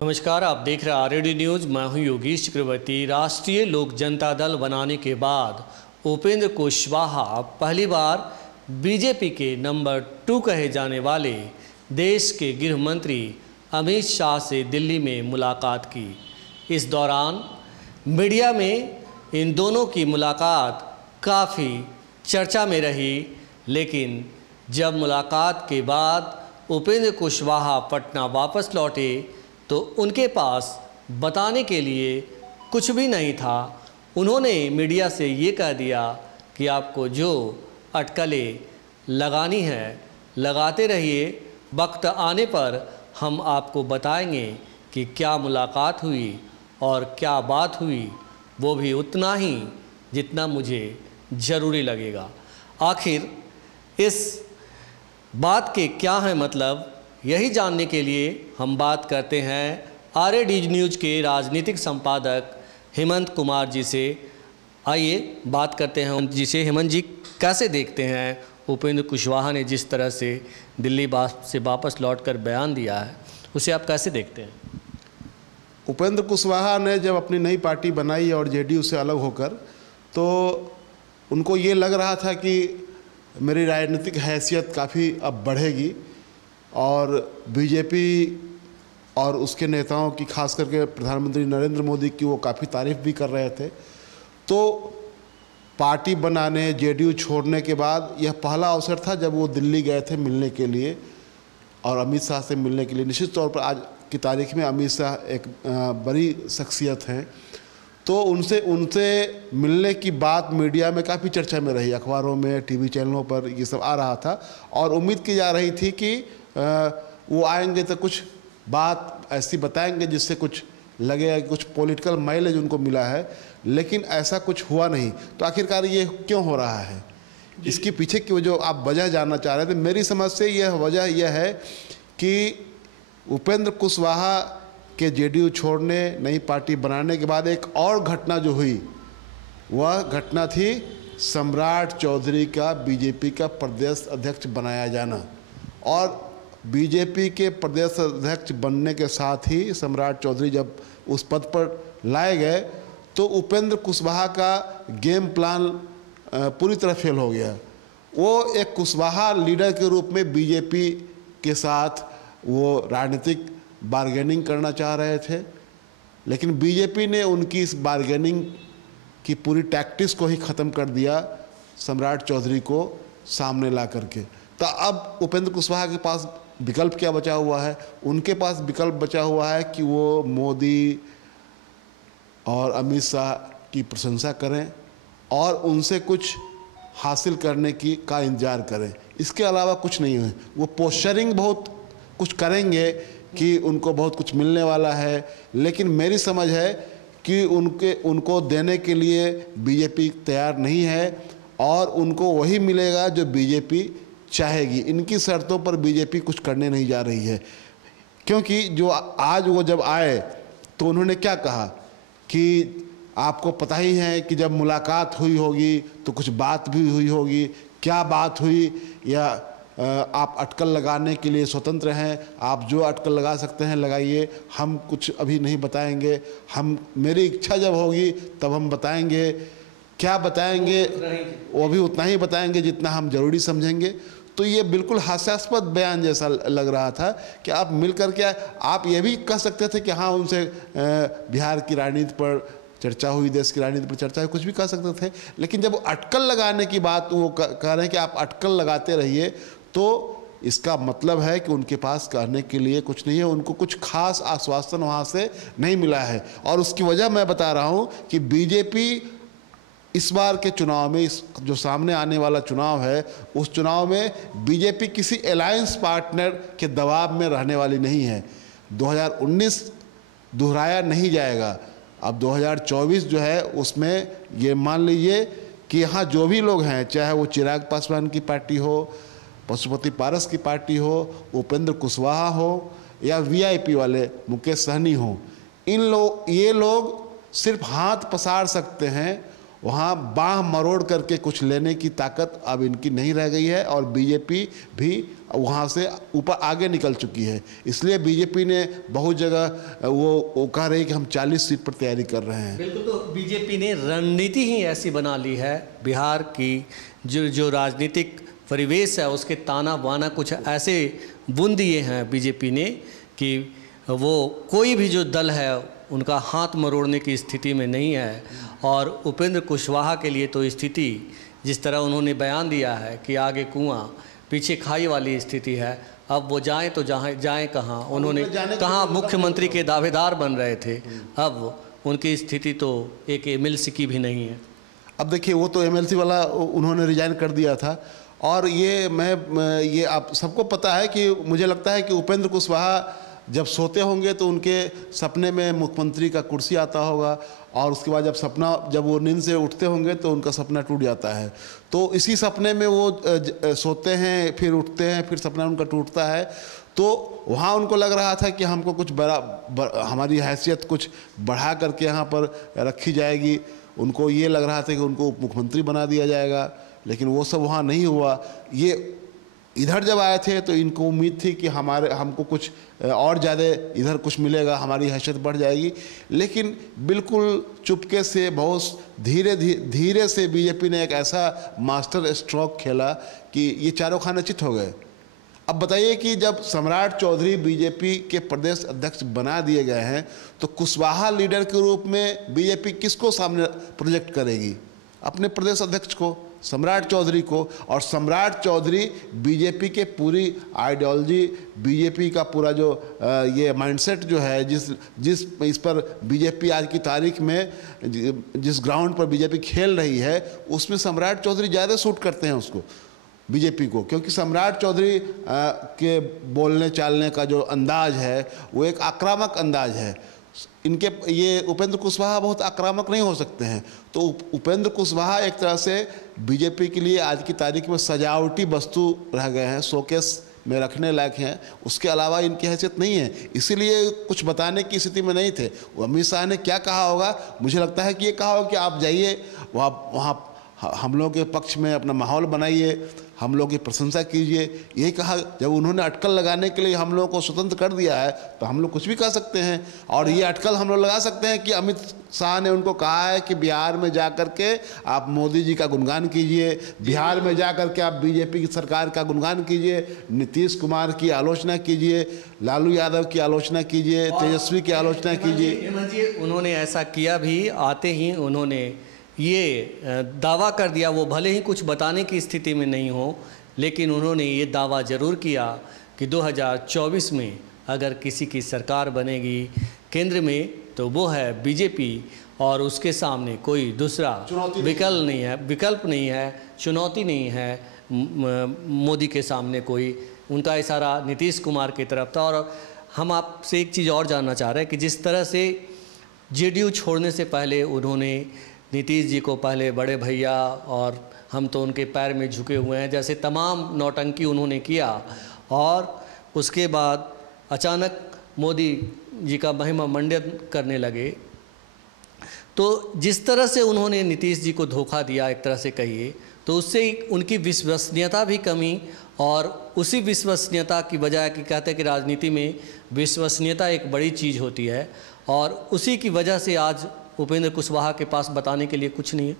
नमस्कार, आप देख रहे हैं आरएडी न्यूज़। मैं हूं योगेश चक्रवर्ती। राष्ट्रीय लोक जनता दल बनाने के बाद उपेंद्र कुशवाहा पहली बार बीजेपी के नंबर 2 कहे जाने वाले देश के गृह मंत्री अमित शाह से दिल्ली में मुलाकात की। इस दौरान मीडिया में इन दोनों की मुलाकात काफ़ी चर्चा में रही, लेकिन जब मुलाकात के बाद उपेंद्र कुशवाहा पटना वापस लौटे तो उनके पास बताने के लिए कुछ भी नहीं था। उन्होंने मीडिया से ये कह दिया कि आपको जो अटकलें लगानी है लगाते रहिए, वक्त आने पर हम आपको बताएंगे कि क्या मुलाकात हुई और क्या बात हुई, वो भी उतना ही जितना मुझे ज़रूरी लगेगा। आखिर इस बात के क्या है मतलब, यही जानने के लिए हम बात करते हैं आरएडी न्यूज़ के राजनीतिक संपादक हेमंत कुमार जी से। आइए बात करते हैं जिसे हेमंत जी कैसे देखते हैं उपेंद्र कुशवाहा ने जिस तरह से दिल्ली से वापस लौटकर बयान दिया है, उसे आप कैसे देखते हैं? उपेंद्र कुशवाहा ने जब अपनी नई पार्टी बनाई और जेडीयू से अलग होकर, तो उनको ये लग रहा था कि मेरी राजनीतिक हैसियत काफ़ी अब बढ़ेगी और बीजेपी और उसके नेताओं की, खास करके प्रधानमंत्री नरेंद्र मोदी की, वो काफ़ी तारीफ भी कर रहे थे। तो पार्टी बनाने, जेडीयू छोड़ने के बाद यह पहला अवसर था जब वो दिल्ली गए थे मिलने के लिए और अमित शाह से मिलने के लिए। निश्चित तौर पर आज की तारीख में अमित शाह एक बड़ी शख्सियत हैं, तो उनसे मिलने की बात मीडिया में काफ़ी चर्चा में रही, अखबारों में, टीवी चैनलों पर ये सब आ रहा था और उम्मीद की जा रही थी कि वो आएंगे तो कुछ बात ऐसी बताएंगे जिससे कुछ लगेगा कि कुछ पॉलिटिकल माइलेज उनको मिला है, लेकिन ऐसा कुछ हुआ नहीं। तो आखिरकार ये क्यों हो रहा है, इसके पीछे की जो आप वजह जानना चाह रहे थे, मेरी समझ से यह वजह यह है कि उपेंद्र कुशवाहा के जेडीयू छोड़ने, नई पार्टी बनाने के बाद एक और घटना जो हुई, वह घटना थी सम्राट चौधरी का बीजेपी का प्रदेश अध्यक्ष बनाया जाना। और बीजेपी के प्रदेश अध्यक्ष बनने के साथ ही सम्राट चौधरी जब उस पद पर लाए गए तो उपेंद्र कुशवाहा का गेम प्लान पूरी तरह फेल हो गया। वो एक कुशवाहा लीडर के रूप में बीजेपी के साथ वो राजनीतिक बार्गेनिंग करना चाह रहे थे, लेकिन बीजेपी ने उनकी इस बार्गेनिंग की पूरी टैक्टिक्स को ही ख़त्म कर दिया सम्राट चौधरी को सामने ला करके। तो अब उपेंद्र कुशवाहा के पास विकल्प क्या बचा हुआ है? उनके पास विकल्प बचा हुआ है कि वो मोदी और अमित शाह की प्रशंसा करें और उनसे कुछ हासिल करने का इंतज़ार करें। इसके अलावा कुछ नहीं है। वो पोस्चरिंग बहुत कुछ करेंगे कि उनको बहुत कुछ मिलने वाला है, लेकिन मेरी समझ है कि उनको देने के लिए बीजेपी तैयार नहीं है और उनको वही मिलेगा जो बीजेपी चाहेगी। इनकी शर्तों पर बीजेपी कुछ करने नहीं जा रही है, क्योंकि जो आज वो जब आए तो उन्होंने क्या कहा कि आपको पता ही है कि जब मुलाकात हुई होगी तो कुछ बात भी हुई होगी। क्या बात हुई, या आप अटकल लगाने के लिए स्वतंत्र हैं, आप जो अटकल लगा सकते हैं लगाइए, हम कुछ अभी नहीं बताएंगे, मेरी इच्छा जब होगी तब हम बताएंगे। क्या बताएंगे? वो भी उतना ही बताएंगे जितना हम जरूरी समझेंगे। तो ये बिल्कुल हास्यास्पद बयान जैसा लग रहा था कि आप मिल कर के आप ये भी कह सकते थे कि हाँ, उनसे बिहार की राजनीति पर चर्चा हुई, देश की राजनीति पर चर्चा हुई, कुछ भी कह सकते थे। लेकिन जब अटकल लगाने की बात वो कह रहे हैं कि आप अटकल लगाते रहिए, तो इसका मतलब है कि उनके पास कहने के लिए कुछ नहीं है, उनको कुछ खास आश्वासन वहाँ से नहीं मिला है। और उसकी वजह मैं बता रहा हूँ कि बीजेपी इस बार के चुनाव में, इस जो सामने आने वाला चुनाव है, उस चुनाव में बीजेपी किसी अलायंस पार्टनर के दबाव में रहने वाली नहीं है। 2019 दोहराया नहीं जाएगा। अब 2024 जो है उसमें ये मान लीजिए कि यहाँ जो भी लोग हैं, चाहे वो चिराग पासवान की पार्टी हो, पशुपति पारस की पार्टी हो, उपेंद्र कुशवाहा हो, या वीआईपी वाले मुकेश सहनी हो, ये लोग सिर्फ हाथ पसार सकते हैं वहाँ बाह मरोड़ करके कुछ लेने की ताकत अब इनकी नहीं रह गई है और बीजेपी भी वहाँ से ऊपर आगे निकल चुकी है। इसलिए बीजेपी ने बहुत जगह वो कह रही है कि हम 40 सीट पर तैयारी कर रहे हैं। बिल्कुल, तो बीजेपी ने रणनीति ही ऐसी बना ली है, बिहार की जो राजनीतिक परिवेश है उसके ताना बाना कुछ ऐसे बुन दिए हैं बीजेपी ने कि वो कोई भी जो दल है उनका हाथ मरोड़ने की स्थिति में नहीं है। और उपेंद्र कुशवाहा के लिए तो स्थिति जिस तरह उन्होंने बयान दिया है कि आगे कुआं पीछे खाई वाली स्थिति है, अब वो जाएं तो जहाँ जाएं कहाँ। उन्होंने कहाँ मुख्यमंत्री के दावेदार बन रहे थे, अब उनकी स्थिति तो एक एमएलसी की भी नहीं है। अब देखिए वो तो एमएलसी वाला उन्होंने रिजाइन कर दिया था। और ये आप सबको पता है कि मुझे लगता है कि उपेंद्र कुशवाहा जब सोते होंगे तो उनके सपने में मुख्यमंत्री का कुर्सी आता होगा और उसके बाद जब वो नींद से उठते होंगे तो उनका सपना टूट जाता है। तो इसी सपने में वो सोते हैं, फिर उठते हैं, फिर सपना उनका टूटता है। तो वहाँ उनको लग रहा था कि हमको कुछ हमारी हैसियत कुछ बढ़ा करके यहाँ पर रखी जाएगी। उनको ये लग रहा था कि उनको उप मुख्यमंत्री बना दिया जाएगा, लेकिन वो सब वहाँ नहीं हुआ। ये इधर जब आए थे तो इनको उम्मीद थी कि हमको कुछ और ज़्यादा इधर कुछ मिलेगा, हमारी हैसियत बढ़ जाएगी। लेकिन बिल्कुल चुपके से बहुत धीरे से बीजेपी ने एक ऐसा मास्टर स्ट्रोक खेला कि ये चारों खाने चित हो गए। अब बताइए कि जब सम्राट चौधरी बीजेपी के प्रदेश अध्यक्ष बना दिए गए हैं तो कुशवाहा लीडर के रूप में बीजेपी किसको सामने प्रोजेक्ट करेगी? अपने प्रदेश अध्यक्ष को, सम्राट चौधरी को। और सम्राट चौधरी बीजेपी के पूरी आइडियोलॉजी, बीजेपी का पूरा जो ये माइंडसेट जो है, जिस इस पर बीजेपी आज की तारीख में जिस ग्राउंड पर बीजेपी खेल रही है उसमें सम्राट चौधरी ज़्यादा सूट करते हैं उसको, बीजेपी को। क्योंकि सम्राट चौधरी के बोलने चालने का जो अंदाज है वो एक आक्रामक अंदाज है। ये उपेंद्र कुशवाहा बहुत आक्रामक नहीं हो सकते हैं। तो उपेंद्र कुशवाहा एक तरह से बीजेपी के लिए आज की तारीख में सजावटी वस्तु रह गए हैं, शोकेस में रखने लायक हैं। उसके अलावा इनकी हैसियत नहीं है, इसीलिए कुछ बताने की स्थिति में नहीं थे। अमित शाह ने क्या कहा होगा, मुझे लगता है कि ये कहा होगा कि आप जाइए वहाँ हम लोगों के पक्ष में अपना माहौल बनाइए, हम लोग की प्रशंसा कीजिए। यही कहा। जब उन्होंने अटकल लगाने के लिए हम लोगों को स्वतंत्र कर दिया है तो हम लोग कुछ भी कह सकते हैं। और ये अटकल हम लोग लगा सकते हैं कि अमित शाह ने उनको कहा है कि बिहार में जा कर के आप मोदी जी का गुणगान कीजिए, बिहार में जा कर के आप बीजेपी की सरकार का गुणगान कीजिए, नीतीश कुमार की आलोचना कीजिए, लालू यादव की आलोचना कीजिए, तेजस्वी की आलोचना कीजिए। उन्होंने ऐसा किया भी। आते ही उन्होंने ये दावा कर दिया, वो भले ही कुछ बताने की स्थिति में नहीं हो, लेकिन उन्होंने ये दावा ज़रूर किया कि 2024 में अगर किसी की सरकार बनेगी केंद्र में तो वो है बीजेपी और उसके सामने कोई दूसरा विकल्प नहीं है, चुनौती नहीं है मोदी के सामने कोई। उनका इशारा नीतीश कुमार की तरफ था। और हम आपसे एक चीज़ और जानना चाह रहे हैं कि जिस तरह से जेडीयू छोड़ने से पहले उन्होंने नीतीश जी को पहले बड़े भैया और हम तो उनके पैर में झुके हुए हैं जैसे तमाम नौटंकी उन्होंने किया, और उसके बाद अचानक मोदी जी का महिमा मंडन करने लगे। तो जिस तरह से उन्होंने नीतीश जी को धोखा दिया एक तरह से कहिए, तो उससे उनकी विश्वसनीयता भी कमी, और उसी विश्वसनीयता की बजाय कि कहते हैं कि राजनीति में विश्वसनीयता एक बड़ी चीज़ होती है, और उसी की वजह से आज उपेंद्र कुशवाहा के पास बताने के लिए कुछ नहीं है।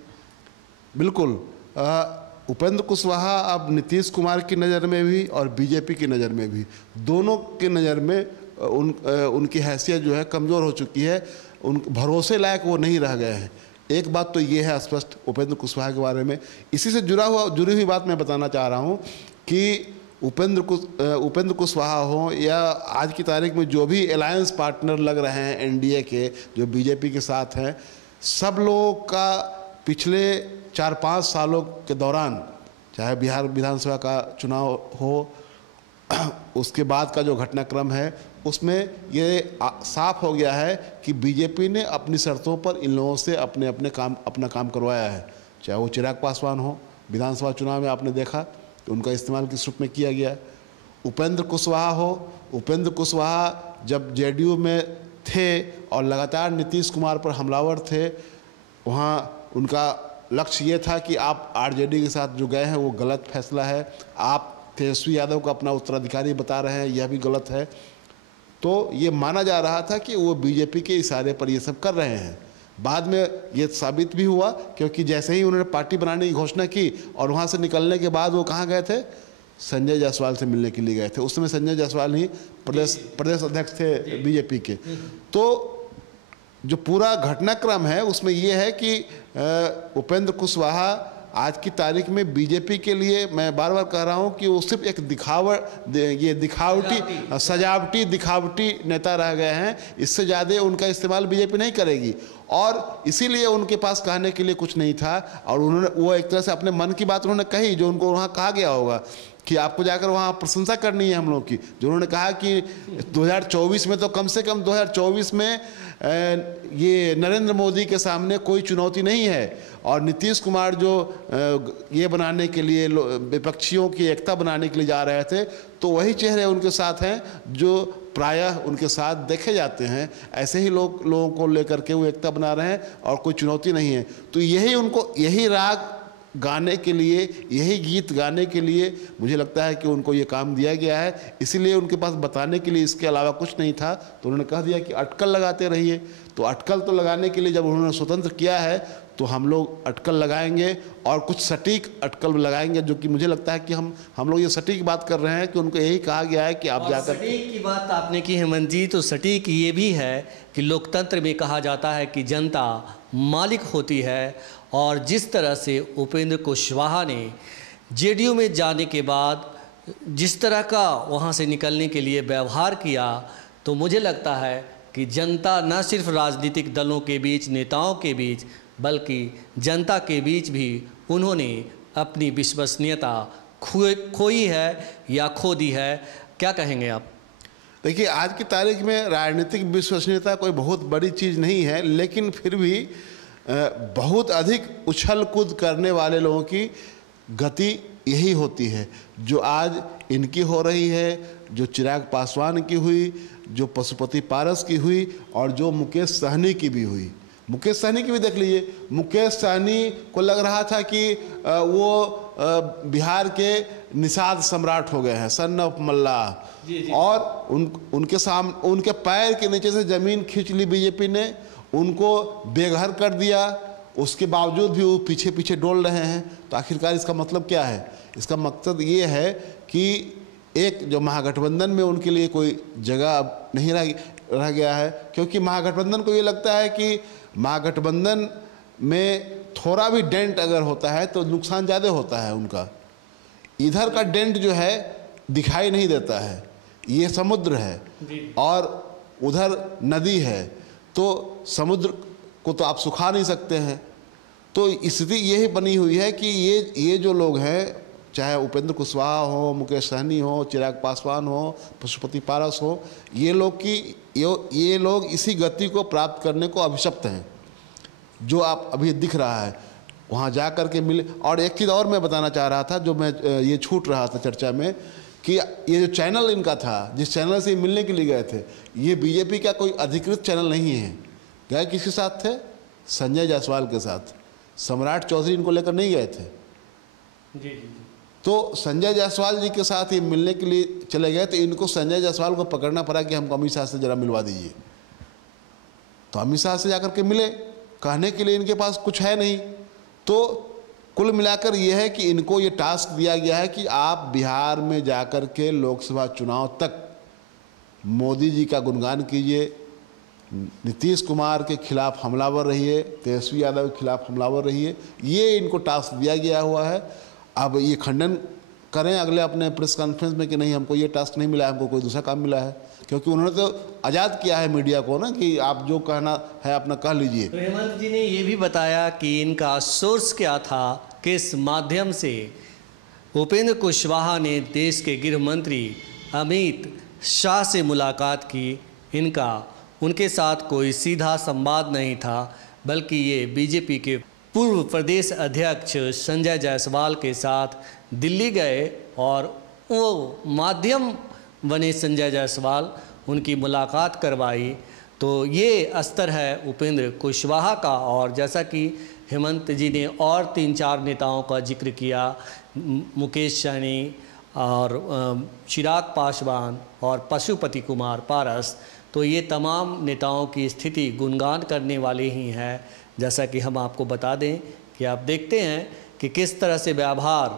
बिल्कुल। उपेंद्र कुशवाहा अब नीतीश कुमार की नज़र में भी और बीजेपी की नज़र में भी, दोनों की नज़र में उनकी हैसियत जो है कमज़ोर हो चुकी है। उन भरोसे लायक वो नहीं रह गए हैं। एक बात तो ये है स्पष्ट उपेंद्र कुशवाहा के बारे में। इसी से जुड़ी हुई बात मैं बताना चाह रहा हूँ कि उपेंद्र कुशवाहा हो या आज की तारीख में जो भी अलायंस पार्टनर लग रहे हैं एनडीए के, जो बीजेपी के साथ हैं, सब लोगों का पिछले 4-5 सालों के दौरान, चाहे बिहार विधानसभा का चुनाव हो, उसके बाद का जो घटनाक्रम है, उसमें ये साफ हो गया है कि बीजेपी ने अपनी शर्तों पर इन लोगों से अपना काम करवाया है। चाहे वो चिराग पासवान हो, विधानसभा चुनाव में आपने देखा तो उनका इस्तेमाल किस रूप में किया गया। उपेंद्र कुशवाहा हो, उपेंद्र कुशवाहा जब जेडीयू में थे और लगातार नीतीश कुमार पर हमलावर थे, वहाँ उनका लक्ष्य ये था कि आप आरजेडी के साथ जो गए हैं वो गलत फैसला है, आप तेजस्वी यादव को अपना उत्तराधिकारी बता रहे हैं, यह भी गलत है। तो ये माना जा रहा था कि वो बीजेपी के इशारे पर ये सब कर रहे हैं। बाद में ये साबित भी हुआ, क्योंकि जैसे ही उन्होंने पार्टी बनाने की घोषणा की और वहाँ से निकलने के बाद वो कहाँ गए थे, संजय जायसवाल से मिलने के लिए गए थे। उस समय संजय जायसवाल ही प्रदेश अध्यक्ष थे बीजेपी के। तो जो पूरा घटनाक्रम है उसमें ये है कि उपेंद्र कुशवाहा आज की तारीख में बीजेपी के लिए, मैं बार बार कह रहा हूँ कि वो सिर्फ एक दिखावटी सजावटी दिखावटी नेता रह गए हैं। इससे ज़्यादा उनका इस्तेमाल बीजेपी नहीं करेगी, और इसीलिए उनके पास कहने के लिए कुछ नहीं था। और उन्होंने वो एक तरह से अपने मन की बात उन्होंने कही, जो उनको वहाँ कहा गया होगा कि आपको जाकर वहाँ प्रशंसा करनी है हम लोग की। जो उन्होंने कहा कि 2024 में तो कम से कम 2024 में ये नरेंद्र मोदी के सामने कोई चुनौती नहीं है, और नीतीश कुमार जो ये बनाने के लिए विपक्षियों की एकता बनाने के लिए जा रहे थे, तो वही चेहरे उनके साथ हैं जो प्रायः उनके साथ देखे जाते हैं। ऐसे ही लोगों को लेकर के वो एकता बना रहे हैं और कोई चुनौती नहीं है। तो यही उनको, यही राग गाने के लिए, यही गीत गाने के लिए मुझे लगता है कि उनको ये काम दिया गया है। इसीलिए उनके पास बताने के लिए इसके अलावा कुछ नहीं था। तो उन्होंने कह दिया कि अटकल लगाते रहिए। तो अटकल तो लगाने के लिए जब उन्होंने स्वतंत्र किया है तो हम लोग अटकल लगाएंगे, और कुछ सटीक अटकल लगाएंगे, जो कि मुझे लगता है कि हम लोग ये सटीक बात कर रहे हैं कि उनको यही कहा गया है कि आप जाकर। सटीक की बात आपने की हेमंत जी, तो सटीक ये भी है कि लोकतंत्र में कहा जाता है कि जनता मालिक होती है, और जिस तरह से उपेंद्र कुशवाहा ने जेडीयू में जाने के बाद जिस तरह का वहाँ से निकलने के लिए व्यवहार किया, तो मुझे लगता है कि जनता न सिर्फ राजनीतिक दलों के बीच, नेताओं के बीच, बल्कि जनता के बीच भी उन्होंने अपनी विश्वसनीयता खोई है या खो दी है। क्या कहेंगे आप? देखिए, आज की तारीख में राजनीतिक विश्वसनीयता कोई बहुत बड़ी चीज़ नहीं है, लेकिन फिर भी बहुत अधिक उछल कूद करने वाले लोगों की गति यही होती है, जो आज इनकी हो रही है, जो चिराग पासवान की हुई, जो पशुपति पारस की हुई, और जो मुकेश सहनी की भी हुई। मुकेश सहनी की भी देख लीजिए। मुकेश सहनी को लग रहा था कि वो बिहार के निषाद सम्राट हो गए हैं, सन ऑफ मल्लाह, और उनके सामने, उनके पैर के नीचे से ज़मीन खींच ली बीजेपी ने, उनको बेघर कर दिया। उसके बावजूद भी वो पीछे पीछे डोल रहे हैं। तो आखिरकार इसका मतलब क्या है? इसका मकसद ये है कि एक जो महागठबंधन में उनके लिए कोई जगह अब नहीं रह गया है, क्योंकि महागठबंधन को ये लगता है कि महागठबंधन में थोड़ा भी डेंट अगर होता है तो नुकसान ज़्यादा होता है उनका। इधर का डेंट जो है दिखाई नहीं देता है, ये समुद्र है और उधर नदी है, तो समुद्र को तो आप सुखा नहीं सकते हैं। तो स्थिति यही बनी हुई है कि ये जो लोग हैं, चाहे उपेंद्र कुशवाहा हो, मुकेश सहनी हो, चिराग पासवान हो, पशुपति पारस हो, ये लोग इसी गति को प्राप्त करने को अभिशप्त हैं, जो आप अभी दिख रहा है। वहाँ जा कर के मिले। और एक चीज़ और मैं बताना चाह रहा था, जो मैं ये छूट रहा था चर्चा में, कि ये जो चैनल इनका था, जिस चैनल से मिलने के लिए गए थे, ये बीजेपी का कोई अधिकृत चैनल नहीं है। गए किसके साथ थे? संजय जायसवाल के साथ। सम्राट चौधरी इनको लेकर नहीं गए थे। जी। तो संजय जायसवाल जी के साथ ये मिलने के लिए चले गए, तो इनको संजय जायसवाल को पकड़ना पड़ा कि हमको अमित शाह से ज़रा मिलवा दीजिए। तो अमित शाह से जाकर के मिले, कहने के लिए इनके पास कुछ है नहीं। तो कुल मिलाकर यह है कि इनको ये टास्क दिया गया है कि आप बिहार में जाकर के लोकसभा चुनाव तक मोदी जी का गुणगान कीजिए, नीतीश कुमार के खिलाफ हमलावर रहिए, तेजस्वी यादव के खिलाफ हमलावर रहिए। ये इनको टास्क दिया गया हुआ है। अब ये खंडन करें अगले अपने प्रेस कॉन्फ्रेंस में कि नहीं, हमको ये टास्क नहीं मिला है, हमको कोई दूसरा काम मिला है, क्योंकि उन्होंने तो आज़ाद किया है मीडिया को ना, कि आप जो कहना है अपना कह लीजिए। तो हेमंत जी ने ये भी बताया कि इनका सोर्स क्या था, किस माध्यम से उपेंद्र कुशवाहा ने देश के गृह मंत्री अमित शाह से मुलाकात की। इनका उनके साथ कोई सीधा संवाद नहीं था, बल्कि ये बीजेपी के पूर्व प्रदेश अध्यक्ष संजय जायसवाल के साथ दिल्ली गए और वो माध्यम बने संजय जायसवाल, उनकी मुलाकात करवाई। तो ये स्तर है उपेंद्र कुशवाहा का। और जैसा कि हेमंत जी ने और 3-4 नेताओं का जिक्र किया, मुकेश सहनी और चिराग पासवान और पशुपति कुमार पारस। तो ये तमाम नेताओं की स्थिति गुणगान करने वाले ही हैं। जैसा कि हम आपको बता दें कि आप देखते हैं कि किस तरह से व्यवहार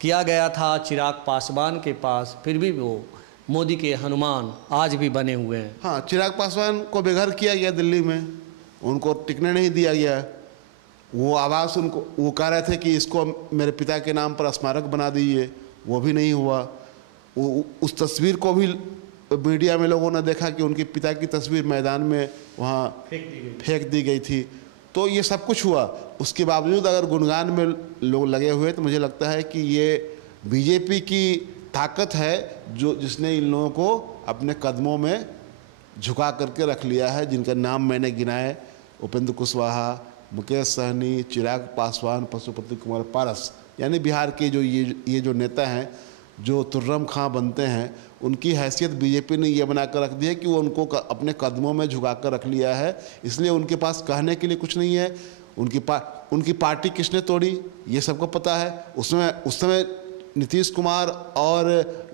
किया गया था चिराग पासवान के पास, फिर भी वो मोदी के हनुमान आज भी बने हुए हैं। हाँ, चिराग पासवान को बेघर किया गया दिल्ली में, उनको टिकने नहीं दिया गया। वो आवास उनको, वो कह रहे थे कि इसको मेरे पिता के नाम पर स्मारक बना दीजिए, वो भी नहीं हुआ। उस तस्वीर को भी मीडिया में लोगों ने देखा कि उनके पिता की तस्वीर मैदान में वहाँ फेंक दी गई थी। तो ये सब कुछ हुआ, उसके बावजूद अगर गुणगान में लोग लगे हुए तो मुझे लगता है कि ये बीजेपी की ताकत है जो जिसने इन लोगों को अपने कदमों में झुका करके रख लिया है, जिनका नाम मैंने गिनाए, उपेंद्र कुशवाहा, मुकेश सहनी, चिराग पासवान, पशुपति कुमार पारस। यानी बिहार के जो ये जो नेता हैं जो तुर्रम खां बनते हैं, उनकी हैसियत बीजेपी ने ये बना कर रख दी है कि वो उनको अपने कदमों में झुका कर रख लिया है। इसलिए उनके पास कहने के लिए कुछ नहीं है। उनकी पार्टी किसने तोड़ी ये सबको पता है। उस समय नीतीश कुमार और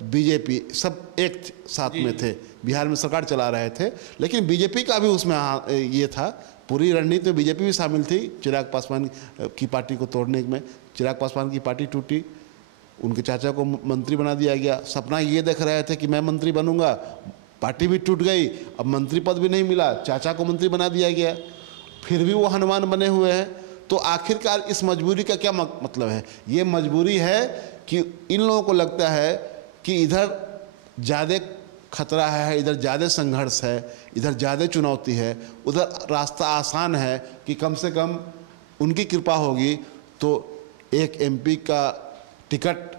बीजेपी सब एक साथ में थे, बिहार में सरकार चला रहे थे। लेकिन बीजेपी का भी उसमें ये था, पूरी रणनीति में बीजेपी भी शामिल थी चिराग पासवान की पार्टी को तोड़ने में। चिराग पासवान की पार्टी टूटी, उनके चाचा को मंत्री बना दिया गया। सपना ये देख रहे थे कि मैं मंत्री बनूंगा, पार्टी भी टूट गई, अब मंत्री पद भी नहीं मिला, चाचा को मंत्री बना दिया गया, फिर भी वो हनुमान बने हुए हैं। तो आखिरकार इस मजबूरी का क्या मतलब है? ये मजबूरी है कि इन लोगों को लगता है कि इधर ज़्यादा खतरा है, इधर ज़्यादा संघर्ष है, इधर ज़्यादा चुनौती है, उधर रास्ता आसान है कि कम से कम उनकी कृपा होगी तो एक एमपी का टिकट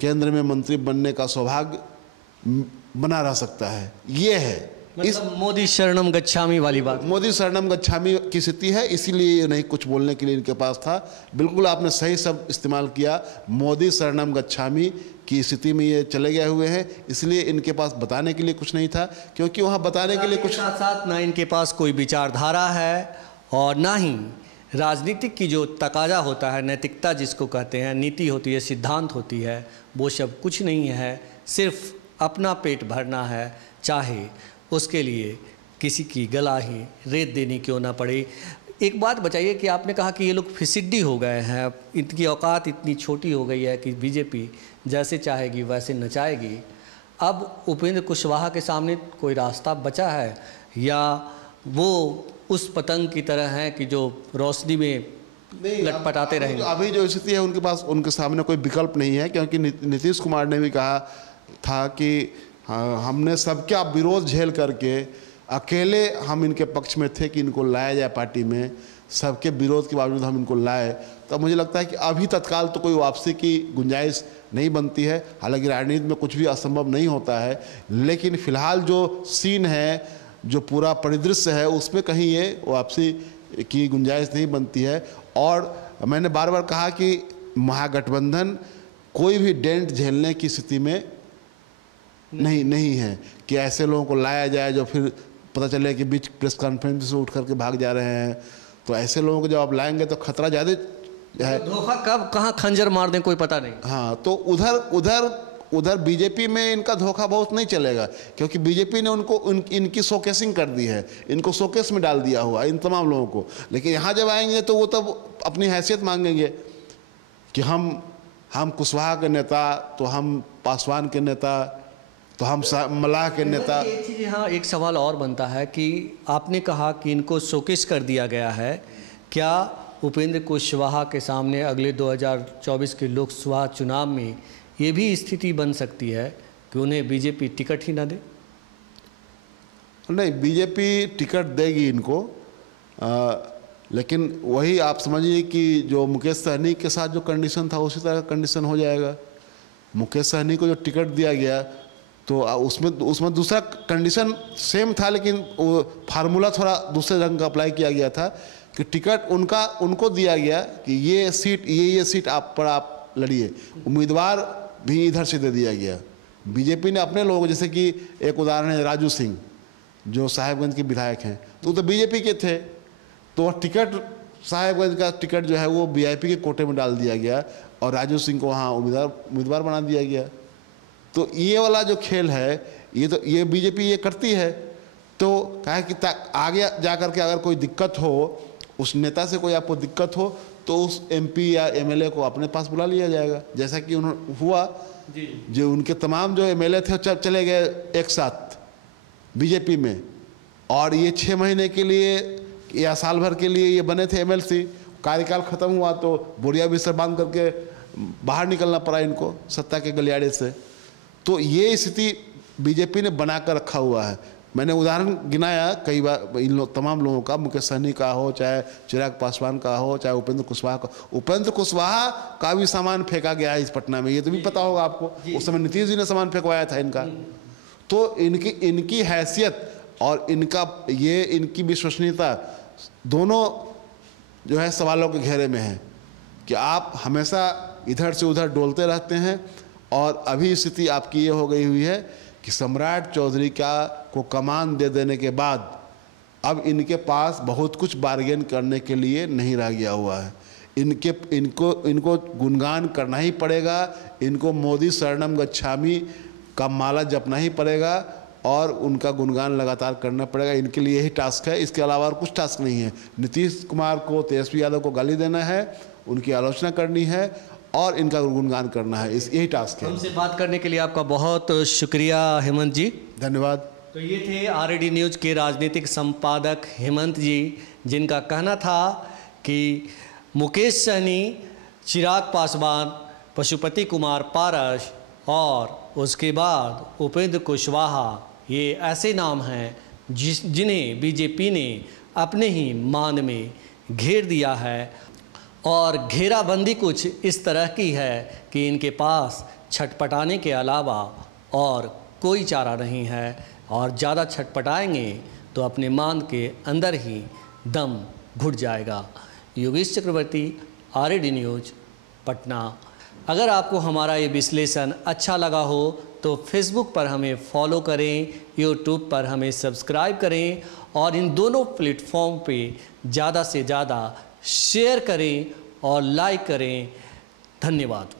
केंद्र में मंत्री बनने का सौभाग्य बना रह सकता है। ये है मतलब मोदी शरणम गच्छामी वाली बात। मोदी शरणम गच्छामी की स्थिति है, इसीलिए ये नहीं कुछ बोलने के लिए इनके पास था। बिल्कुल आपने सही शब्द इस्तेमाल किया, मोदी शरणम गच्छामी की स्थिति में ये चले गए हुए हैं। इसलिए इनके पास बताने के लिए कुछ नहीं था, क्योंकि वहाँ बताने के लिए कुछ साथ साथ ना इनके पास कोई विचारधारा है और ना ही राजनीतिक की जो तकाजा होता है, नैतिकता जिसको कहते हैं, नीति होती है, सिद्धांत होती है, वो सब कुछ नहीं है। सिर्फ अपना पेट भरना है, चाहे उसके लिए किसी की गला ही रेत देनी क्यों ना पड़े। एक बात बताइए कि आपने कहा कि ये लोग फिसिड्डी हो गए हैं, इनकी औकात इतनी छोटी हो गई है कि बीजेपी जैसे चाहेगी वैसे नचाएगी। अब उपेंद्र कुशवाहा के सामने कोई रास्ता बचा है या वो उस पतंग की तरह हैं कि जो रोशनी में लटपटाते रहेंगे? अभी जो स्थिति है उनके पास, उनके सामने कोई विकल्प नहीं है, क्योंकि नीतीश कुमार ने भी कहा था कि हमने सबका विरोध झेल करके अकेले हम इनके पक्ष में थे कि इनको लाया जाए पार्टी में, सबके विरोध के बावजूद हम इनको लाए। तो मुझे लगता है कि अभी तत्काल तो कोई वापसी की गुंजाइश नहीं बनती है। हालांकि राजनीति में कुछ भी असंभव नहीं होता है, लेकिन फिलहाल जो सीन है, जो पूरा परिदृश्य है, उसमें कहीं ये वापसी की गुंजाइश नहीं बनती है। और मैंने बार बार कहा कि महागठबंधन कोई भी डेंट झेलने की स्थिति में नहीं है कि ऐसे लोगों को लाया जाए जो फिर पता चले कि बीच प्रेस कॉन्फ्रेंस से उठ करके भाग जा रहे हैं। तो ऐसे लोगों को जब आप लाएंगे तो खतरा ज़्यादा है। धोखा कब कहाँ खंजर मार दें कोई पता नहीं। हाँ, तो उधर बीजेपी में इनका धोखा बहुत नहीं चलेगा, क्योंकि बीजेपी ने उनको इनकी शोकेसिंग कर दी है, इनको शोकेस में डाल दिया हुआ इन तमाम लोगों को। लेकिन यहाँ जब आएंगे तो वो तब अपनी हैसियत मांगेंगे कि हम कुशवाहा के नेता, तो हम पासवान के नेता, तो हम मलाह के नेता। एक चीज़ यहाँ एक सवाल और बनता है कि आपने कहा कि इनको शोकेस कर दिया गया है, क्या उपेंद्र कुशवाहा के सामने अगले 2024 के लोकसभा चुनाव में ये भी स्थिति बन सकती है कि उन्हें बीजेपी टिकट ही ना दे? नहीं, बीजेपी टिकट देगी इनको, लेकिन वही आप समझिए कि जो मुकेश सहनी के साथ जो कंडीशन था उसी तरह का कंडीशन हो जाएगा। मुकेश सहनी को जो टिकट दिया गया तो उसमें दूसरा कंडीशन सेम था, लेकिन वो फार्मूला थोड़ा दूसरे रंग का अप्लाई किया गया था कि टिकट उनको दिया गया कि ये सीट आप लड़िए। उम्मीदवार भी इधर से दे दिया गया। बीजेपी ने अपने लोग, जैसे कि एक उदाहरण है राजू सिंह जो साहेबगंज के विधायक हैं, तो बीजेपी के थे, तो टिकट साहेबगंज का टिकट जो है वो वीआईपी के कोटे में डाल दिया गया और राजू सिंह को वहाँ उम्मीदवार बना दिया गया। तो ये वाला जो खेल है ये बीजेपी ये करती है। तो कहा कि आगे जा कर के अगर कोई दिक्कत हो, उस नेता से कोई आपको दिक्कत हो, तो उस एमपी या एमएलए को अपने पास बुला लिया जाएगा, जैसा कि उन्होंने हुआ। जो उनके तमाम जो एमएलए थे चले गए एक साथ बीजेपी में, और ये 6 महीने के लिए या साल भर के लिए ये बने थे एमएलसी। कार्यकाल खत्म हुआ तो बोरिया बिस्तर बांध करके बाहर निकलना पड़ा इनको सत्ता के गलियारे से। तो ये स्थिति बीजेपी ने बना कर रखा हुआ है। मैंने उदाहरण गिनाया कई बार इन तमाम लोगों का, मुकेश सहनी का हो, चाहे चिराग पासवान का हो, चाहे उपेंद्र कुशवाहा का। उपेंद्र कुशवाहा का भी सामान फेंका गया है इस पटना में, ये तो भी पता होगा आपको। उस समय नीतीश जी ने सामान फेंकवाया था इनका। तो इनकी हैसियत और इनकी विश्वसनीयता दोनों जो है सवालों के घेरे में है कि आप हमेशा इधर से उधर डोलते रहते हैं। और अभी स्थिति आपकी ये हो गई हुई है कि सम्राट चौधरी को कमान दे देने के बाद अब इनके पास बहुत कुछ बार्गेन करने के लिए नहीं रह गया हुआ है। इनको गुणगान करना ही पड़ेगा, इनको मोदी शरणम गच्छामी का माला जपना ही पड़ेगा और उनका गुणगान लगातार करना पड़ेगा। इनके लिए यही टास्क है, इसके अलावा और कुछ टास्क नहीं है। नीतीश कुमार को, तेजस्वी यादव को गाली देना है, उनकी आलोचना करनी है और इनका गुणगान करना है, यही टास्क है। हमसे बात करने के लिए आपका बहुत शुक्रिया हेमंत जी, धन्यवाद। तो ये थे आरएडी न्यूज़ के राजनीतिक संपादक हेमंत जी, जिनका कहना था कि मुकेश सहनी, चिराग पासवान, पशुपति कुमार पारस और उसके बाद उपेंद्र कुशवाहा, ये ऐसे नाम हैं जिन्हें बीजेपी ने अपने ही मान में घेर दिया है। और घेराबंदी कुछ इस तरह की है कि इनके पास छटपटाने के अलावा और कोई चारा नहीं है, और ज़्यादा छटपटाएंगे तो अपने मान के अंदर ही दम घुट जाएगा। योगेश चक्रवर्ती, आरएडी न्यूज़, पटना। अगर आपको हमारा ये विश्लेषण अच्छा लगा हो तो फेसबुक पर हमें फॉलो करें, यूट्यूब पर हमें सब्सक्राइब करें और इन दोनों प्लेटफॉर्म पे ज़्यादा से ज़्यादा शेयर करें और लाइक करें। धन्यवाद।